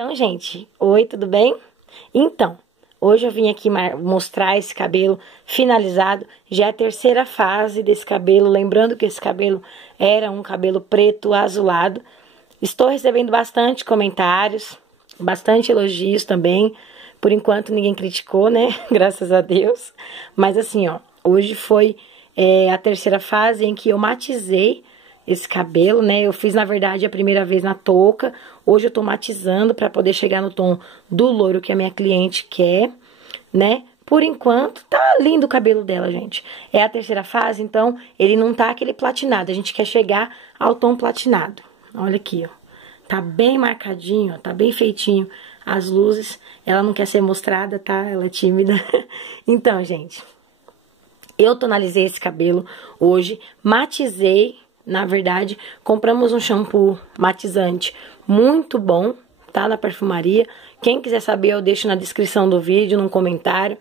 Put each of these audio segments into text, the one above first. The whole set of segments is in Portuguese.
Então, gente, oi, tudo bem? Então, hoje eu vim aqui mostrar esse cabelo finalizado. Já é a terceira fase desse cabelo, lembrando que esse cabelo era um cabelo preto azulado. Estou recebendo bastante comentários, bastante elogios também. Por enquanto ninguém criticou, né? Graças a Deus. Mas assim, ó, hoje foi a terceira fase em que eu matizei esse cabelo, né? Eu fiz, na verdade, a primeira vez na touca. Hoje eu tô matizando pra poder chegar no tom do loiro que a minha cliente quer, né? Por enquanto, tá lindo o cabelo dela, gente. É a terceira fase, então ele não tá aquele platinado. A gente quer chegar ao tom platinado. Olha aqui, ó. Tá bem marcadinho, ó. Tá bem feitinho as luzes. Ela não quer ser mostrada, tá? Ela é tímida. Então, gente, eu tonalizei esse cabelo hoje, matizei. Na verdade, compramos um shampoo matizante muito bom, tá? Na perfumaria. Quem quiser saber, eu deixo na descrição do vídeo, num comentário,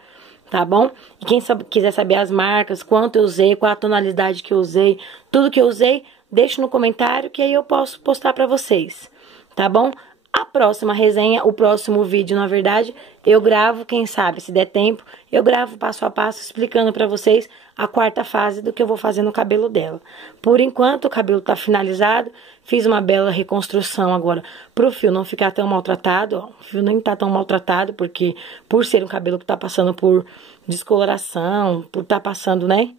tá bom? E quem quiser saber as marcas, quanto eu usei, qual a tonalidade que eu usei, tudo que eu usei, deixa no comentário que aí eu posso postar pra vocês, tá bom? A próxima resenha, o próximo vídeo, na verdade, eu gravo, quem sabe, se der tempo, eu gravo passo a passo explicando pra vocês a quarta fase do que eu vou fazer no cabelo dela. Por enquanto, o cabelo tá finalizado, fiz uma bela reconstrução agora pro fio não ficar tão maltratado, ó. O fio nem tá tão maltratado, porque por ser um cabelo que tá passando por descoloração, por tá passando, né,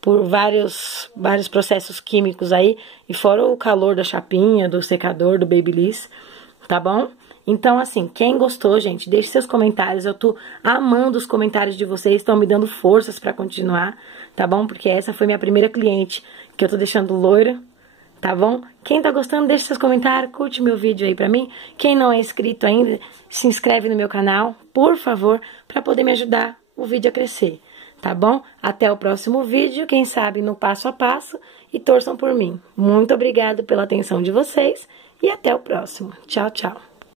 por vários processos químicos aí, e fora o calor da chapinha, do secador, do Babyliss. Tá bom? Então, assim, quem gostou, gente, deixe seus comentários. Eu tô amando os comentários de vocês, estão me dando forças pra continuar, tá bom? Porque essa foi minha primeira cliente que eu tô deixando loira, tá bom? Quem tá gostando, deixe seus comentários, curte meu vídeo aí pra mim. Quem não é inscrito ainda, se inscreve no meu canal, por favor, pra poder me ajudar o vídeo a crescer, tá bom? Até o próximo vídeo, quem sabe no passo a passo, e torçam por mim. Muito obrigada pela atenção de vocês. E até o próximo. Tchau, tchau.